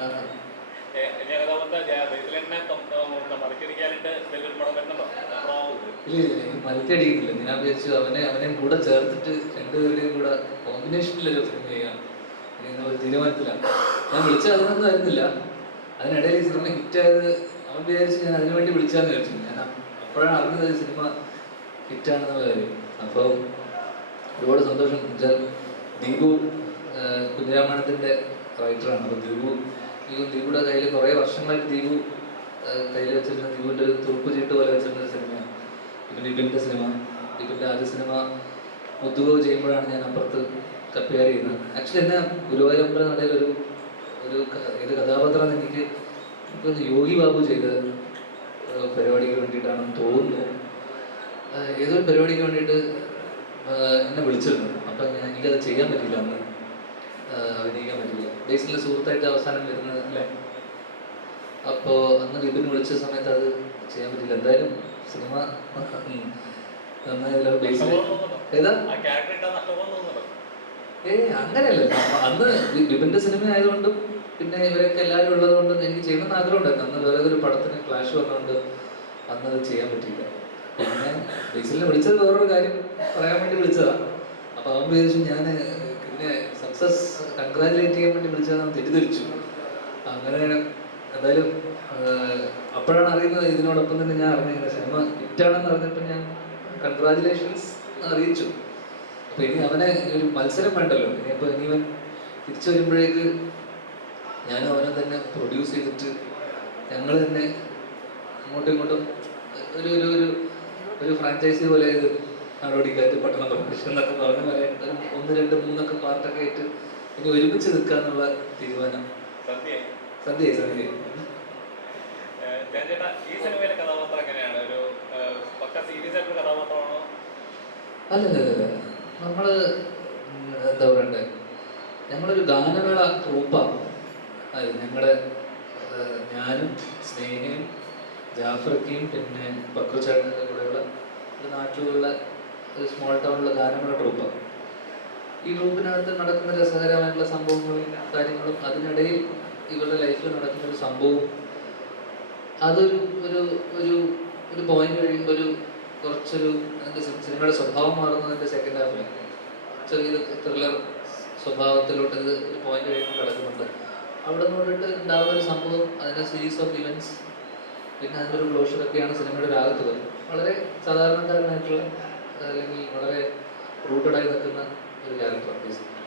ആ, ഇല്ല ഇല്ല എനിക്ക് മലക്കടിക്കുന്നില്ല ഞാൻ വിചാരിച്ചു? അവനെ അവനെ കൂടെ ചേർത്തിട്ട് രണ്ടുപേരെയും കൂടെ കോമ്പിനേഷനിലൊരു സിനിമ ചെയ്യാം. എന്നുള്ള തീരുമാനത്തിലാണ് ഞാൻ വിളിച്ചത് അതിനൊന്നും വരുന്നില്ല. അതിനിടയിൽ ഈ സിനിമ ഹിറ്റായത് അവൻ വിചാരിച്ച് ഞാൻ അതിനു വേണ്ടി വിളിച്ചാന്ന് വിചാരിച്ചു. ഞാൻ അപ്പോഴാണ് അറിഞ്ഞത് സിനിമ ഹിറ്റാണെന്നുള്ള കാര്യം. അപ്പം ഒരുപാട് സന്തോഷം. ദീപു കുഞ്ഞിരാമായണത്തിന്റെ റൈറ്ററാണ് അപ്പോൾ ദീപു ഈ ദീപുടെ കയ്യിൽ കുറേ വർഷങ്ങളായി ദീപു കയ്യിൽ വെച്ചിരുന്ന ദീപുവിന്റെ ഒരു തുറുപ്പ് ചീട്ട് പോലെ വെച്ചിരുന്ന സിനിമയാണ് പിന്നെ ലിബിന്റെ സിനിമ ലിബിന്റെ ആദ്യ സിനിമ മുത്തുകോ ചെയ്യുമ്പോഴാണ് ഞാൻ അപ്പുറത്ത് കപ്പേർ ചെയ്യുന്നത്. ആക്ച്വലി എന്നെ ഗുരുവായൂരമ്പലം നടയിൽ ഒരു ഒരു ഏത് കഥാപാത്രം എനിക്ക് യോഗി ബാബു ചെയ്ത പരിപാടിക്ക് വേണ്ടിയിട്ടാണെന്ന് തോന്നുന്നു. ഏതൊരു പരിപാടിക്ക് വേണ്ടിയിട്ട് എന്നെ വിളിച്ചിരുന്നു. അപ്പം എനിക്കത് ചെയ്യാൻ പറ്റില്ല അന്ന്. അഭിനയിക്കാൻ പറ്റില്ല. ബേസിലെ സുഹൃത്തായിട്ട് അവസാനം വരുന്നത് അല്ലേ? അപ്പോൾ അന്ന് ലിബിൻ വിളിച്ച സമയത്ത് അത് ചെയ്യാൻ പറ്റില്ല. എന്തായാലും സിനിമ നന്നായല്ലോ ബേസിൽ ഏതാ? ഏ അങ്ങനെയല്ല. അന്ന് വിപിന്റെ സിനിമ ആയതുകൊണ്ടും പിന്നെ ഇവരൊക്കെ എല്ലാവരും ഉള്ളത് കൊണ്ടും എനിക്ക് ചെയ്യണമെന്ന് ആഗ്രഹം ഉണ്ടായിരുന്നു അന്ന് വേറെ ഒരു പടത്തിന് ക്ലാഷ് വന്നുകൊണ്ട് അന്ന് അത് ചെയ്യാൻ പറ്റില്ല പിന്നെ ബേസിലിനെ വിളിച്ചത് വേറൊരു കാര്യം പറയാൻ വേണ്ടി വിളിച്ചതാണ് അപ്പൊ അവൻ വിചാരിച്ചു ഞാൻ പിന്നെ സക്സസ് കൺഗ്രാജുലേറ്റ് ചെയ്യാൻ വേണ്ടി വിളിച്ചതെന്ന് തെറ്റിദ്ധരിച്ചു. അങ്ങനെ എന്തായാലും അപ്പോഴാണ് അറിയുന്നത് ഇതിനോടൊപ്പം തന്നെ ഞാൻ അറിഞ്ഞത് സിനിമ ഹിറ്റാണെന്ന് അറിഞ്ഞപ്പോൾ ഞാൻ കൺഗ്രാജുലേഷൻസ് അറിയിച്ചു. അപ്പോൾ ഇനി അവനെ ഒരു മത്സരം വേണ്ടല്ലോ. ഇനിയിപ്പോൾ ഇനി ഇവൻ തിരിച്ചു വരുമ്പോഴേക്ക് ഞാനും അവനെ തന്നെ പ്രൊഡ്യൂസ് ചെയ്തിട്ട് ഞങ്ങൾ തന്നെ അങ്ങോട്ടും ഇങ്ങോട്ടും ഒരു ഒരു ഒരു ഫ്രാഞ്ചൈസി പോലെ ഇത് നാടോടിക്കാറ്റ് പട്ടണം പ്രൊഫഷൻ എന്നൊക്കെ പറഞ്ഞ പോലെ ഒരു ഒന്ന് രണ്ട് മൂന്നൊക്കെ പാർട്ടൊക്കെ ആയിട്ട് ഇനി ഒരുമിച്ച് നിൽക്കാന്നുള്ള തീരുമാനം. സന്ധ്യ സന്ധ്യ അല്ലല്ല അല്ല നമ്മൾ എന്താ പറയണ്ടേ? ഞങ്ങളൊരു ഗാനമേള ട്രൂപ്പാണ് അത് ഞങ്ങളുടെ ഏഹ്, ഞാനും സ്നേഹയും ജാഫ്രക്കയും പിന്നെ പക്രുചേട്ടന്റെ കൂടെയുള്ള നാട്ടിലുള്ള ഒരു സ്മോൾ ടൗണിലെ ഗാനമേള ട്രൂപ്പാണ് ഈ ഗ്രൂപ്പിനകത്ത് നടക്കുന്ന രസകരമായിട്ടുള്ള സംഭവങ്ങളും കാര്യങ്ങളും അതിനിടയിൽ ഇവരുടെ ലൈഫിൽ നടക്കുന്ന ഒരു സംഭവവും അതൊരു ഒരു ഒരു ഒരു പോയിന്റ് കഴിയുമ്പോൾ ഒരു കുറച്ചൊരു സിനിമയുടെ സ്വഭാവം മാറുന്നതിന്റെ സെക്കൻഡ് ഹാഫിൽ ചെറിയൊരു ത്രില്ലർ സ്വഭാവത്തിലോട്ട് ഇത് ഒരു പോയിന്റ് കഴിയുമ്പോൾ കിടക്കുന്നുണ്ട്. അവിടെ നിന്നോട്ട് ഉണ്ടാകുന്ന ഒരു സംഭവം അതിന്റെ സീരീസ് ഓഫ് ഇവന്റ്സ് പിന്നെ അതിന്റെ ഒരു ക്ലോഷറൊക്കെയാണ് സിനിമയുടെ ഒരു ആകത്തുക വളരെ സാധാരണക്കാരനായിട്ടുള്ള അല്ലെങ്കിൽ വളരെ റൂട്ടഡായി നിൽക്കുന്ന ഒരു ക്യാരക്ടർ